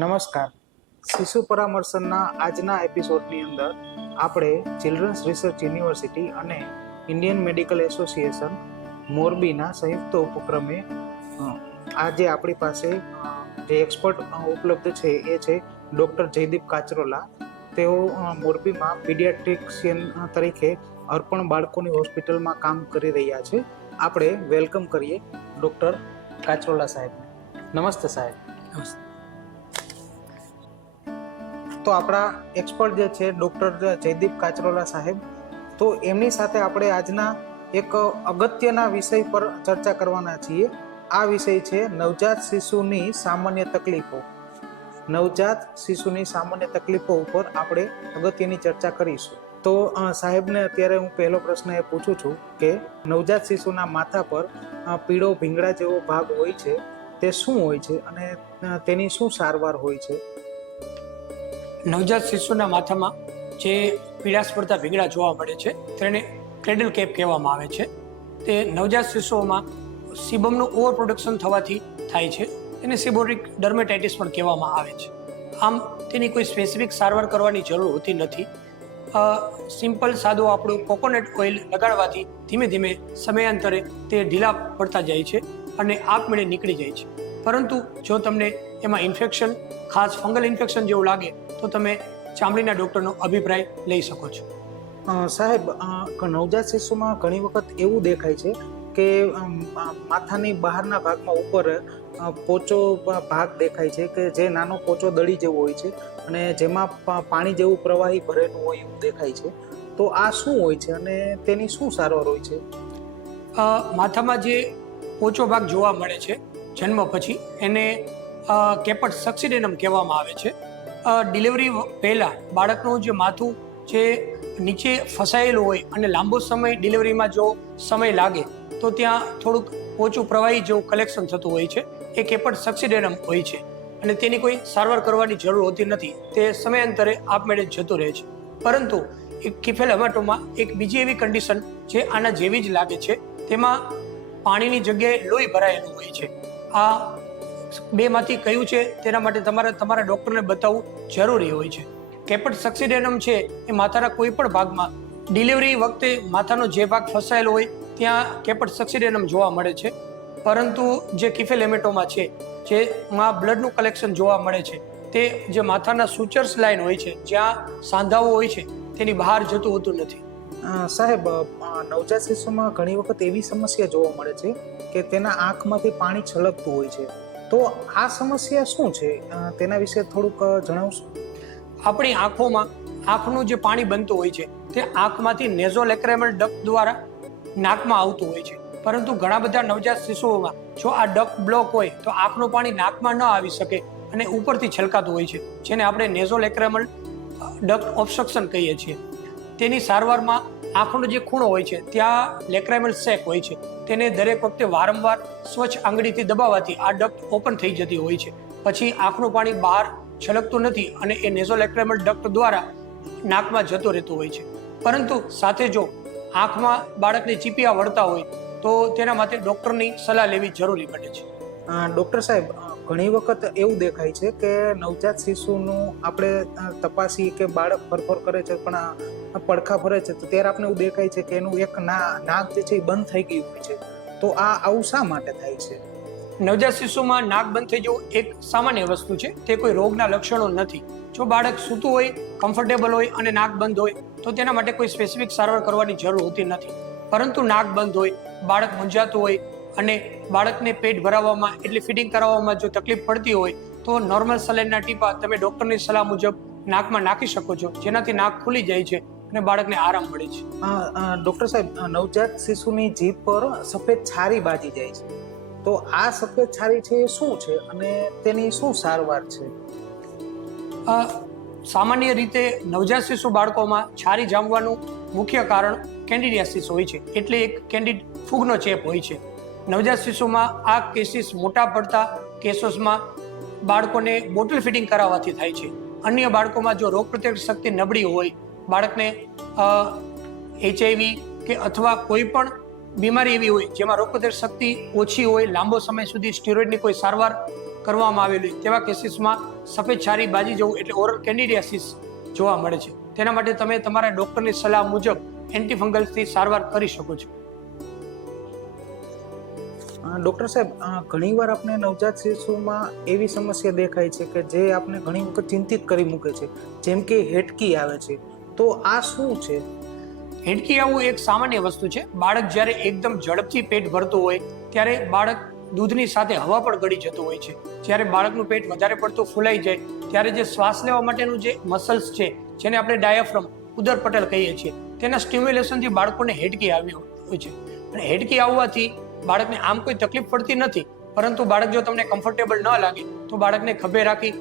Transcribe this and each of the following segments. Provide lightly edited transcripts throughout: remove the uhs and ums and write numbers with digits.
નમસ્કાર. શિશુ પરામર્શનના આજના એપિસોડની અંદર આપણે ચિલ્ડ્રન્સ રિસર્ચ યુનિવર્સિટી અને ઇન્ડિયન મેડિકલ એસોસિએશન મોરબીના સંયુક્ત ઉપક્રમે આજે આપણી પાસે જે એક્સપર્ટ ઉપલબ્ધ છે એ છે ડૉક્ટર જયદીપ કાચરોલા. તેઓ મોરબીમાં પીડિયાટ્રિશિયન તરીકે અર્પણ બાળકોની હોસ્પિટલમાં કામ કરી રહ્યા છે. આપણે વેલકમ કરીએ ડૉક્ટર કાચરોલા સાહેબને. નમસ્તે સાહેબ. નમસ્તે. તો આપણા એક્સપર્ટ જે છે ડૉક્ટર જયદીપ કાચરોલા સાહેબ, તો એમની સાથે આપણે આજના એક અગત્યના વિષય પર ચર્ચા કરવાના છીએ. આ વિષય છે નવજાત શિશુની સામાન્ય તકલીફો. નવજાત શિશુની સામાન્ય તકલીફો ઉપર આપણે અગત્યની ચર્ચા કરીશું. તો સાહેબને અત્યારે હું પહેલો પ્રશ્ન એ પૂછું છું કે નવજાત શિશુના માથા પર પીળો ભીંગડા જેવો ભાગ હોય છે, તે શું હોય છે અને તેની શું સારવાર હોય છે? નવજાત શિશુના માથામાં જે પીળાશ પડતા ભીંગડા જોવા મળે છે તેને ક્રેડલ કેપ કહેવામાં આવે છે. તે નવજાત શિશુઓમાં સિબમનું ઓવર પ્રોડક્શન થવાથી થાય છે. તેને સિબોરિક ડર્મેટાઇટિસ પણ કહેવામાં આવે છે. આમ તેની કોઈ સ્પેસિફિક સારવાર કરવાની જરૂર હોતી નથી. સિમ્પલ સાદો આપણું કોકોનટ ઓઇલ લગાડવાથી ધીમે ધીમે સમયાંતરે તે ઢીલા પડતા જાય છે અને આપમેળે નીકળી જાય છે. પરંતુ જો તમને એમાં ઇન્ફેક્શન, ખાસ ફંગલ ઇન્ફેક્શન જેવું લાગે તો તમે ચામડીના ડૉક્ટરનો અભિપ્રાય લઈ શકો છો. સાહેબ, નવજાત શિશુમાં ઘણી વખત એવું દેખાય છે કે માથાની બહારના ભાગમાં ઉપર પોચો ભાગ દેખાય છે કે જે નાનો પોચો દડી જેવો હોય છે અને જેમાં પાણી જેવું પ્રવાહી ભરેલું હોય એવું દેખાય છે. તો આ શું હોય છે અને તેની શું સારવાર હોય છે? માથામાં જે પોચો ભાગ જોવા મળે છે જન્મ પછી એને કેપટ સક્સિડેનમ કહેવામાં આવે છે. ડિલિવરી પહેલાં બાળકનું જે માથું જે નીચે ફસાયેલું હોય અને લાંબો સમય ડિલિવરીમાં જો સમય લાગે તો ત્યાં થોડુંક ઓછું પ્રવાહી જેવું કલેક્શન થતું હોય છે. એ કેપટ સક્સિડેનમ હોય છે અને તેની કોઈ સારવાર કરવાની જરૂર હોતી નથી. તે સમયાંતરે આપમેળે જતું રહે છે. પરંતુ એક કિફેલ હેમાટોમા એક બીજી એવી કન્ડિશન જે આના જેવી જ લાગે છે, તેમાં પાણીની જગ્યાએ લોહી ભરાયેલું હોય છે. આ બેમાંથી કયું છે તેના માટે તમારા ડૉક્ટરને બતાવવું જરૂરી હોય છે. કેપટ સક્સિડેનમ છે એ માથાના કોઈ પણ ભાગમાં ડિલિવરી વખતે માથાનો જે ભાગ ફસાયેલો હોય ત્યાં કેપટ સક્સિડેનમ જોવા મળે છે. પરંતુ જે કિફેલ હેમેટોમા છે, જેમાં બ્લડનું કલેક્શન જોવા મળે છે, તે જે માથાના સુચર્સ લાઇન હોય છે, જ્યાં સાંધાઓ હોય છે, તેની બહાર જતું હોતું નથી. સાહેબ, નવજાત શિશુમાં ઘણી વખત એવી સમસ્યા જોવા મળે છે કે તેના આંખમાંથી પાણી છલકતું હોય છે. તો આ સમસ્યા શું છે તેના વિશે થોડુંક જણાવશો? આપણી આંખોમાં આંખનું જે પાણી બનતું હોય છે તે આંખમાંથી નેઝોલેક્રેમલ ડક્ટ દ્વારા નાકમાં આવતું હોય છે. પરંતુ ઘણા બધા નવજાત શિશુઓમાં જો આ ડક્ટ બ્લોક હોય તો આંખનું પાણી નાકમાં ન આવી શકે અને ઉપરથી છલકાતું હોય છે, જેને આપણે નેઝોલેક્રેમલ ડક્ટ ઓબ્સ્ટ્રક્શન કહીએ છીએ. તેની સારવારમાં આંખનો જે ખૂણો હોય છે ત્યાં લેક્રેમલ સેક હોય છે. તેને દરેક વખતે વારંવાર સ્વચ્છ આંગળીથી દબાવવાથી આ ડક્ટ ઓપન થઈ જતી હોય છે. પછી આંખનું પાણી બહાર છલકતું નથી અને એ નેઝોલેક્રેમલ ડક્ટ દ્વારા નાકમાં જતું રહેતું હોય છે. પરંતુ સાથે જો આંખમાં બાળકને ચીપિયા વળતા હોય તો તેના માટે ડૉક્ટરની સલાહ લેવી જરૂરી બને છે. ડૉક્ટર સાહેબ, ઘણી વખત એવું દેખાય છે કે નવજાત શિશુનું આપણે તપાસી કે બાળક ફરફર કરે છે પણ પડખા ફરે છે તો ત્યારે આપણે એવું દેખાય છે કે એનું એક નાક જે છે એ બંધ થઈ ગયું હોય છે. તો આવું શા માટે થાય છે? નવજાત શિશુમાં નાક બંધ થઈ જવું એક સામાન્ય વસ્તુ છે. તે કોઈ રોગના લક્ષણો નથી. જો બાળક સૂતું હોય, કમ્ફર્ટેબલ હોય અને નાક બંધ હોય તો તેના માટે કોઈ સ્પેસિફિક સારવાર કરવાની જરૂર હોતી નથી. પરંતુ નાક બંધ હોય, બાળક મૂંઝાતું હોય અને બાળકને પેટ ભરાવવામાં એટલે ફીડિંગ કરાવવામાં જો તકલીફ પડતી હોય તો નોર્મલ સલાઈનના ટીપા તમે ડૉક્ટરની સલાહ મુજબ નાકમાં નાખી શકો છો, જેનાથી નાક ખુલી જાય છે અને બાળકને આરામ મળે છે. ડૉક્ટર સાહેબ, નવજાત શિશુની જીભ પર સફેદ છારી બાજી જાય છે. તો આ સફેદ છારી છે એ શું છે અને તેની શું સારવાર છે? સામાન્ય રીતે નવજાત શિશુ બાળકોમાં છારી જામવાનું મુખ્ય કારણ કેન્ડિડિયાસિસ હોય છે, એટલે એક કેન્ડિડ ફૂગનો ચેપ હોય છે. નવજાત શિશુમાં આ કેસીસ મોટા પડતા કેસોસમાં બાળકોને બોટલ ફીડિંગ કરાવવાથી થાય છે. અન્ય બાળકોમાં જો રોગપ્રતિકારક શક્તિ નબળી હોય, બાળકને HIV કે અથવા કોઈ પણ બીમારી એવી હોય જેમાં રોગપ્રતિકારક શક્તિ ઓછી હોય, લાંબો સમય સુધી સ્ટીરોઇડની કોઈ સારવાર કરવામાં આવેલી તેવા કેસીસમાં સફેદ છારી બાજી જવું એટલે ઓરલ કેન્ડિડિયાસિસ જોવા મળે છે. તેના માટે તમે તમારા ડૉક્ટરની સલાહ મુજબ એન્ટીફંગલ્સથી સારવાર કરી શકો છો. ડૉક્ટર સાહેબ, ઘણીવાર આપણે નવજાત શિશુમાં એવી સમસ્યા દેખાય છે કે જે આપણે ઘણી વખત ચિંતિત કરી મૂકે છે, જેમ કે હેડકી આવે છે. તો આ શું છે? હેડકી આવવું એક સામાન્ય વસ્તુ છે. બાળક જ્યારે એકદમ ઝડપથી પેટ ભરતું હોય ત્યારે બાળક દૂધની સાથે હવા પણ ગળી જતું હોય છે. જ્યારે બાળકનું પેટ વધારે પડતું ફૂલાઈ જાય ત્યારે જે શ્વાસ લેવા માટેનું જે મસલ્સ છે, જેને આપણે ડાયાફ્રમ ઉદરપટલ કહીએ છીએ, તેના સ્ટિમ્યુલેશનથી બાળકોને હેડકી આવી હોય છે. અને હેડકી આવવાથી બાળકને આમ કોઈ તકલીફ પડતી નથી, પરંતુ બાળક જો તમને કમ્ફર્ટેબલ ન લાગે તો બાળકને ખભે રાખી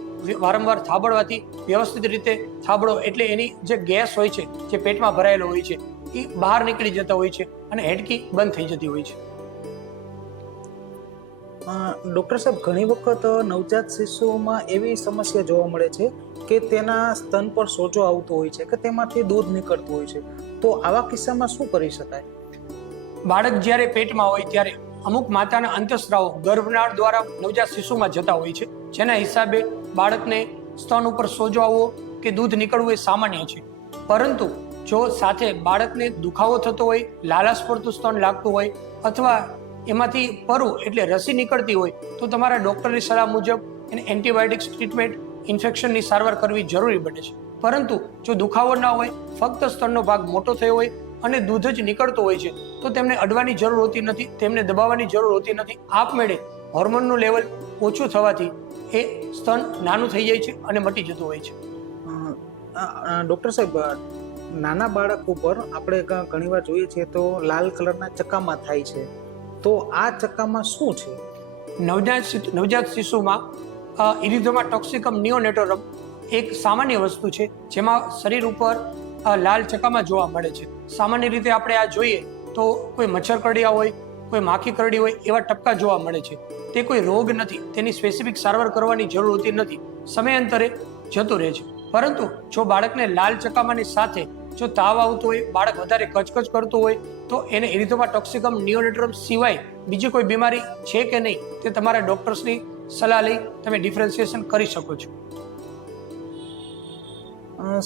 વારંવાર થાબડવાથી વ્યવસ્થિત રીતે થાબડો એટલે એની જે ગેસ હોય છે, જે પેટમાં ભરાયેલો હોય છે, એ બહાર નીકળી જતા હોય છે અને હેડકી બંધ થઈ જતી હોય છે. ડૉક્ટર સાહેબ, ઘણી વખત નવજાત શિશુઓમાં એવી સમસ્યા જોવા મળે છે કે તેના સ્તન પર સોજો આવતો હોય છે કે તેમાંથી દૂધ નીકળતું હોય છે. તો આવા કિસ્સામાં શું કરી શકાય? બાળક જ્યારે પેટમાં હોય ત્યારે અમુક માતાના અંતઃસ્રાવો ગર્ભનાળ દ્વારા નવજાત શિશુમાં જતા હોય છે, જેના હિસાબે બાળકને સ્તન ઉપર સોજો આવવો કે દૂધ નીકળવું એ સામાન્ય છે. પરંતુ જો સાથે બાળકને દુખાવો થતો હોય, લાલાશ પડતું સ્તન લાગતું હોય અથવા એમાંથી પરુ એટલે રસી નીકળતી હોય તો તમારા ડૉક્ટરની સલાહ મુજબ એને એન્ટીબાયોટિક્સ ટ્રીટમેન્ટ, ઇન્ફેક્શનની સારવાર કરવી જરૂરી બને છે. પરંતુ જો દુખાવો ના હોય, ફક્ત સ્તનનો ભાગ મોટો થયો હોય અને દૂધ જ નીકળતું હોય છે તો તેમને અડવાની જરૂર હોતી નથી, તેમને દબાવવાની જરૂર હોતી નથી. આપમેળે હોર્મોનનું લેવલ ઓછું થવાથી એ સ્તન નાનું થઈ જાય છે અને મટી જતું હોય છે. ડૉક્ટર સાહેબ, નાના બાળક ઉપર આપણે ઘણીવાર જોઈએ છીએ તો લાલ કલરના ચકામા થાય છે. તો આ ચકામા શું છે? નવજાત શિશુમાં ઇરિથોમા ટોક્સિકમ નિયોનેટોરમ એક સામાન્ય વસ્તુ છે, જેમાં શરીર ઉપર લાલ ચકામા જોવા મળે છે. સામાન્ય રીતે આપણે આ જોઈએ તો કોઈ મચ્છર કરડ્યા હોય, કોઈ માખી કરડી હોય એવા ટપકા જોવા મળે છે. તે કોઈ રોગ નથી, તેની સ્પેસિફિક સારવાર કરવાની જરૂર હોતી નથી, સમયાંતરે જતું રહે છે. પરંતુ જો બાળકને લાલ ચકામાની સાથે જો તાવ આવતો હોય, બાળક વધારે કચકચ કરતું હોય તો એને ઇરિથોમા ટોક્સિકમ નિયોનેટોરમ સિવાય બીજી કોઈ બીમારી છે કે નહીં તે તમારા ડૉક્ટર્સની સલાહ લઈ તમે ડિફરન્સિએશન કરી શકો છો.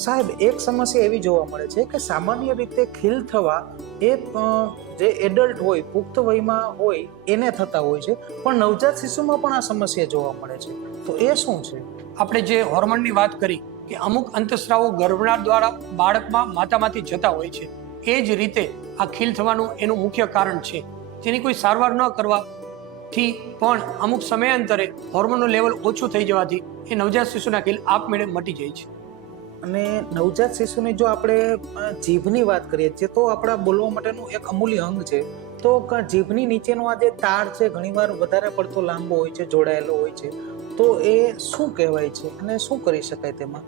સાહેબ, એક સમસ્યા એવી જોવા મળે છે કે સામાન્ય રીતે ખીલ થવા એ જે એડલ્ટ હોય, પુખ્ત વયમાં હોય એને થતા હોય છે, પણ નવજાત શિશુમાં પણ આ સમસ્યા જોવા મળે છે. તો એ શું છે? આપણે જે હોર્મોનની વાત કરી કે અમુક અંતઃસ્રાવો ગર્ભનાળ દ્વારા બાળકમાં માતામાંથી જતા હોય છે, એ જ રીતે આ ખીલ થવાનું એનું મુખ્ય કારણ છે. તેની કોઈ સારવાર ન કરવાથી પણ અમુક સમયાંતરે હોર્મોનનું લેવલ ઓછું થઈ જવાથી એ નવજાત શિશુના ખીલ આપમેળે મટી જાય છે. અને નવજાત શિશુની જો આપણે જીભની વાત કરીએ છીએ તો આપણા બોલવા માટેનું એક અમૂલ્ય અંગ છે. તો જીભની નીચેનો આ જે તાર છે ઘણીવાર વધારે પડતો લાંબો હોય છે, જોડાયેલો હોય છે. તો એ શું કહેવાય છે અને શું કરી શકાય તેમાં?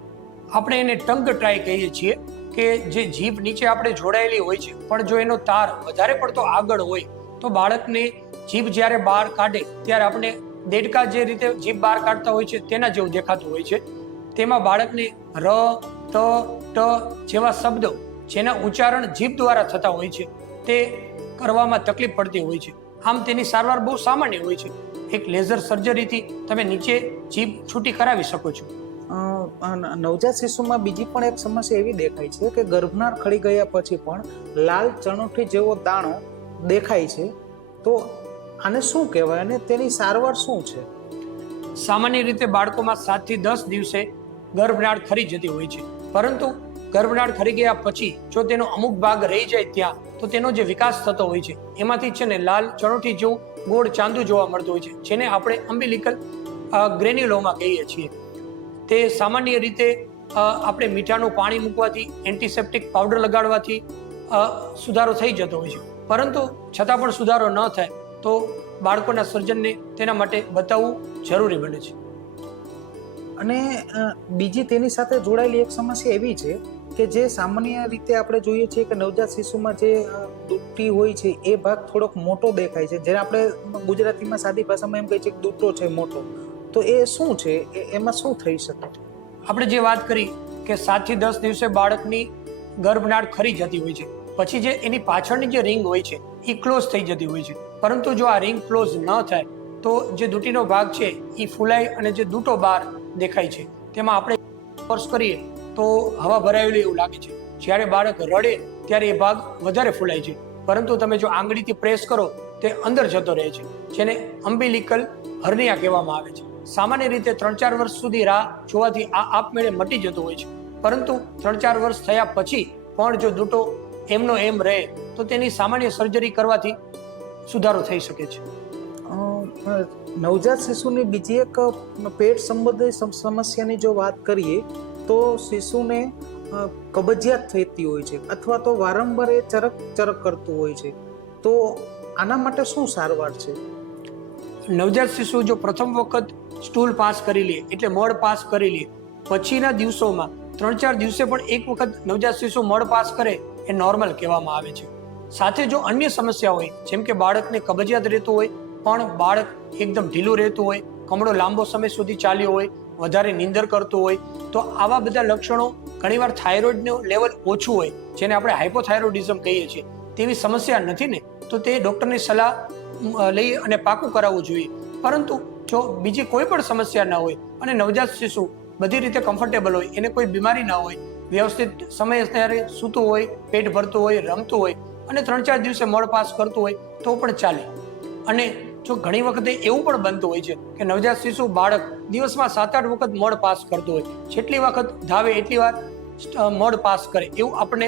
આપણે એને ટંગ ટ્રાય કહીએ છીએ કે જે જીભ નીચે આપણે જોડાયેલી હોય છે, પણ જો એનો તાર વધારે પડતો આગળ હોય તો બાળકને જીભ જ્યારે બહાર કાઢે ત્યારે આપણે દેડકા જે રીતે જીભ બહાર કાઢતા હોય છે તેના જેવું દેખાતું હોય છે. તેમાં બાળકને ર, ત, ટ જેવા શબ્દો જેના ઉચ્ચારણ જીભ દ્વારા થતા હોય છે તે કરવામાં તકલીફ પડતી હોય છે. આમ તેની સારવાર બહુ સામાન્ય હોય છે. એક લેઝર સર્જરીથી તમે નીચે જીભ છૂટી કરાવી શકો છો. નવજાત શિશુમાં બીજી પણ એક સમસ્યા એવી દેખાય છે કે ગર્ભનાળ ખડી ગયા પછી પણ લાલ ચણોઠી જેવો દાણો દેખાય છે. તો આને શું કહેવાય અને તેની સારવાર શું છે? સામાન્ય રીતે બાળકોમાં 7 થી 10 દિવસે ગર્ભનાળ ખરી જતી હોય છે, પરંતુ ગર્ભનાળ ખરી ગયા પછી જો તેનો અમુક ભાગ રહી જાય ત્યાં તો તેનો જે વિકાસ થતો હોય છે એમાંથી છે ને લાલ ચણોઠી જેવું ગોળ ચાંદુ જોવા મળતું હોય છે, જેને આપણે અમ્બિલિકલ ગ્રેન્યુલોમા કહીએ છીએ. તે સામાન્ય રીતે આપણે મીઠાનું પાણી મૂકવાથી, એન્ટિસેપ્ટિક પાવડર લગાડવાથી સુધારો થઈ જતો હોય છે. પરંતુ છતાં પણ સુધારો ન થાય તો બાળકોના સર્જનને તેના માટે બતાવવું જરૂરી બને છે. અને બીજી તેની સાથે જોડાયેલી એક સમસ્યા એવી છે કે જે સામાન્ય રીતે આપણે જોઈએ છીએ કે નવજાત શિશુમાં જે દૂધટી હોય છે એ ભાગ થોડોક મોટો દેખાય છે, જેને આપણે ગુજરાતીમાં સાદી ભાષામાં એમ કહીએ છીએ કે દૂધટો છે મોટો. તો એ શું છે? એમાં શું થઈ શકે? આપણે જે વાત કરી કે 7 થી 10 દિવસે બાળકની ગર્ભનાળ ખરી જતી હોય છે, પછી જે એની પાછળની જે રિંગ હોય છે એ ક્લોઝ થઈ જતી હોય છે. પરંતુ જો આ રિંગ ક્લોઝ ન થાય તો જે દૂટીનો ભાગ છે એ ફૂલાય અને જે દૂટો બહાર દેખાય છે તેમાં આપણે સ્પર્શ કરીએ તો હવા ભરાયેલી એવું લાગે છે. જ્યારે બાળક રડે ત્યારે એ ભાગ વધારે ફૂલાય છે, પરંતુ તમે જો આંગળીથી પ્રેસ કરો તે અંદર જતો રહે છે, જેને અમ્બિલિકલ હર્નિયા કહેવામાં આવે છે. સામાન્ય રીતે 3-4 વર્ષ સુધી રાહ જોવાથી આ આપમેળે મટી જતું હોય છે, પરંતુ 3-4 વર્ષ થયા પછી પણ જો દૂટો એમનો એમ રહે તો તેની સામાન્ય સર્જરી કરવાથી સુધારો થઈ શકે છે. નવજાત શિશુની બીજી એક પેટ સંબંધિત સમસ્યાની જો વાત કરીએ તો શિશુને કબજિયાત થતી હોય છે અથવા તો વારંવાર એ ચરક કરતું હોય છે, તો આના માટે શું સારવાર છે? નવજાત શિશુ જો પ્રથમ વખત સ્ટૂલ પાસ કરી લે એટલે મળ પાસ કરી લે, પછીના દિવસોમાં 3-4 દિવસે પણ એક વખત નવજાત શિશુ મળ પાસ કરે એ નોર્મલ કહેવામાં આવે છે. સાથે જો અન્ય સમસ્યા હોય, જેમ કે બાળકને કબજિયાત રહેતું હોય પણ બાળક એકદમ ઢીલું રહેતું હોય, કમળો લાંબો સમય સુધી ચાલ્યો હોય, વધારે નીંદર કરતું હોય, તો આવા બધા લક્ષણો, ઘણીવાર થાઇરોઇડનું લેવલ ઓછું હોય, જેને આપણે હાઇપોથાઇરોઇડિઝમ કહીએ છીએ, તેવી સમસ્યા નથી ને, તો તે ડૉક્ટરની સલાહ લઈ અને પાકું કરાવવું જોઈએ. પરંતુ જો બીજી કોઈ પણ સમસ્યા ન હોય અને નવજાત શિશુ બધી રીતે કમ્ફર્ટેબલ હોય, એને કોઈ બીમારી ના હોય, વ્યવસ્થિત સમય ત્યારે સૂતું હોય, પેટ ભરતું હોય, રમતું હોય અને 3-4 દિવસે મળ પાસ કરતું હોય તો પણ ચાલે. અને જો ઘણી વખતે એવું પણ બનતું હોય છે કે નવજાત શિશુ બાળક દિવસમાં 7-8 વખત મળ પાસ કરતું હોય, જેટલી વખત ધાવે એટલી વાર મળ પાસ કરે, એવું આપણે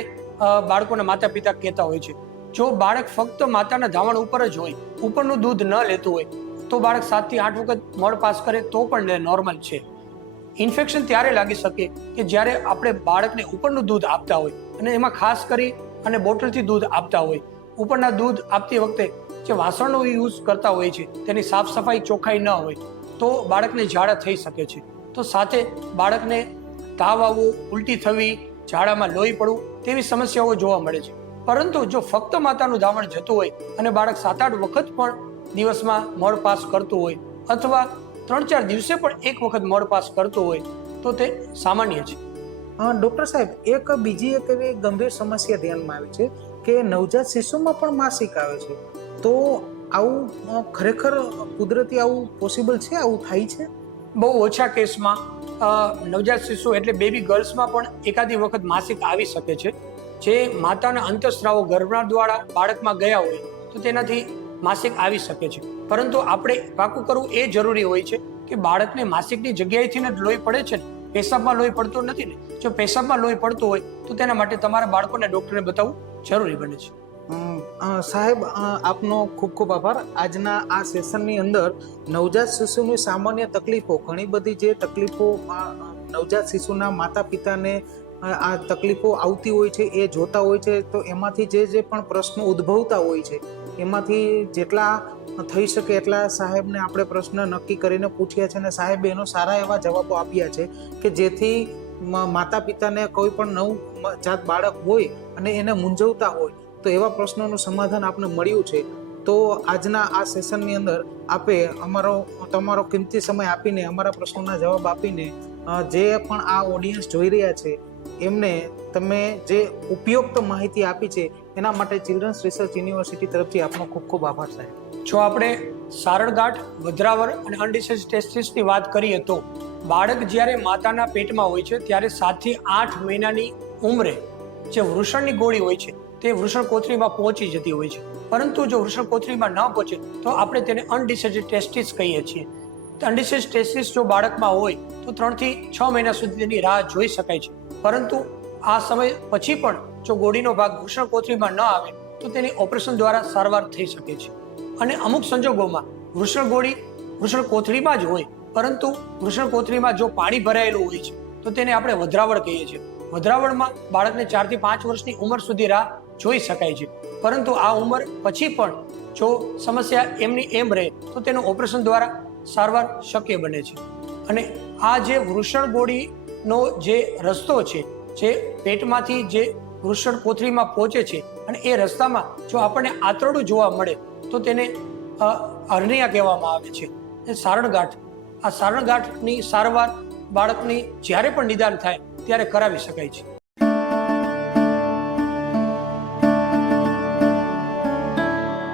બાળકોના માતા પિતા કહેતા હોય છે. જો બાળક ફક્ત માતાના ધાવણ ઉપર જ હોય, ઉપરનું દૂધ ન લેતું હોય, તો બાળક 7 થી 8 વખત મળ પાસ કરે તો પણ નોર્મલ છે. ઇન્ફેક્શન ત્યારે લાગી શકે કે જ્યારે આપણે બાળકને ઉપરનું દૂધ આપતા હોય અને એમાં ખાસ કરી અને બોટલથી દૂધ આપતા હોય, ઉપરના દૂધ આપતી વખતે જે વાસણનો યુઝ કરતા હોય છે તેની સાફ સફાઈ ચોખ્ખાઈ ન હોય તો બાળકને ઝાડા થઈ શકે છે. તો સાથે બાળકને તાવ આવવો, ઉલટી થવી, ઝાડામાં લોહી પડવું તેવી સમસ્યાઓ જોવા મળે છે. પરંતુ જો ફક્ત માતાનું ધાવણ જતું હોય અને બાળક 7-8 વખત પણ દિવસમાં મળ પાસ કરતું હોય અથવા 3-4 દિવસે પણ એક વખત મળ પાસ કરતું હોય તો તે સામાન્ય છે. ડૉક્ટર સાહેબ, બીજી એક એવી ગંભીર સમસ્યા ધ્યાનમાં આવી છે કે નવજાત શિશુમાં પણ માસિક આવે છે, તો આવું ખરેખર કુદરતી આવું પોસિબલ છે? આવું થાય છે? બહુ ઓછા કેસમાં નવજાત શિશુ એટલે બેબી ગર્લ્સમાં પણ એકાદી વખત માસિક આવી શકે છે. જે માતાના અંતઃસ્રાવો ગર્ભના દ્વારા બાળકમાં ગયા હોય તો તેનાથી માસિક આવી શકે છે. પરંતુ આપણે પાકું કરવું એ જરૂરી હોય છે કે બાળકને માસિકની જગ્યાએથી જ લોહી પડે છે ને, પેશાબમાં લોહી પડતું નથી ને. જો પેશાબમાં લોહી પડતું હોય તો તેના માટે તમારા બાળકોને ડૉક્ટરને બતાવવું જરૂરી બને છે. સાહેબ, આપનો ખૂબ ખૂબ આભાર. આજના આ સેશનની અંદર નવજાત શિશુની સામાન્ય તકલીફો, ઘણી બધી જે તકલીફો નવજાત શિશુના માતા પિતાને આ તકલીફો આવતી હોય છે એ જોતા હોય છે, તો એમાંથી જે પણ પ્રશ્નો ઉદ્ભવતા હોય છે એમાંથી જેટલા થઈ શકે એટલા સાહેબને આપણે પ્રશ્ન નક્કી કરીને પૂછ્યા છે અને સાહેબે એનો સારા એવા જવાબો આપ્યા છે કે જેથી માતા પિતાને કોઈ પણ નવું જાત બાળક હોય અને એને મૂંઝવતા હોય તો એવા પ્રશ્નોનું સમાધાન આપને મળ્યું છે. તો આજના આ સેશનની અંદર આપે તમારો કિંમતી સમય આપીને, અમારા પ્રશ્નોના જવાબ આપીને જે પણ આ ઓડિયન્સ જોઈ રહ્યા છે એમને તમે જે ઉપયુક્ત માહિતી આપી છે એના માટે ચિલ્ડ્રન્સ રિસર્ચ યુનિવર્સિટી તરફથી આપનો ખૂબ ખૂબ આભાર સાહેબ. જો આપણે સારણગાંઠ, વધરાવર અને અનડિસેજ ટેસ્ટિસની વાત કરીએ તો બાળક જ્યારે માતાના પેટમાં હોય છે ત્યારે 7 થી 8 મહિનાની ઉંમરે જે વૃષણની ગોળી હોય છે તે વૃષણ કોથળીમાં પહોંચી જતી હોય છે. પરંતુ જો વૃષણ કોથળીમાં ન પહોંચે તો આપણે તેને અનડિસેજ ટેસ્ટિસ કહીએ છીએ. અનડિસેજ ટેસ્ટિસ જો બાળકમાં હોય તો 3 થી 6 મહિના સુધી તેની રાહ જોઈ શકાય છે. પરંતુ આ સમય પછી પણ જો ગોળીનો ભાગ વૃષણ કોથળીમાં ન આવે તો તેની ઓપરેશન દ્વારા સારવાર થઈ શકે છે. અને અમુક સંજોગોમાં વૃષણ ગોળી વૃષણ કોથળીમાં જ હોય, પરંતુ વૃષણ કોથળીમાં જો પાણી ભરાયેલું હોય છે તો તેને આપણે વધરાવળ કહીએ છીએ. વધરાવળમાં બાળકને 4 થી 5 વર્ષની ઉંમર સુધી રાહ જોઈ શકાય છે. પરંતુ આ ઉંમર પછી પણ જો સમસ્યા એમની એમ રહે તો તેનું ઓપરેશન દ્વારા સારવાર શક્ય બને છે. અને આ જે વૃષણ ગોળીનો જે રસ્તો છે, જે પેટમાંથી જે વૃષણ કોથળીમાં પહોંચે છે અને એ રસ્તામાં જો આપણને આંતરડું જોવા મળે તો તેને હર્નિયા કહેવામાં આવે છે. એ સારણગાંઠ. આ સારણગાંઠની સારવાર બાળકની જ્યારે પણ નિદાન થાય ત્યારે કરાવી શકાય છે.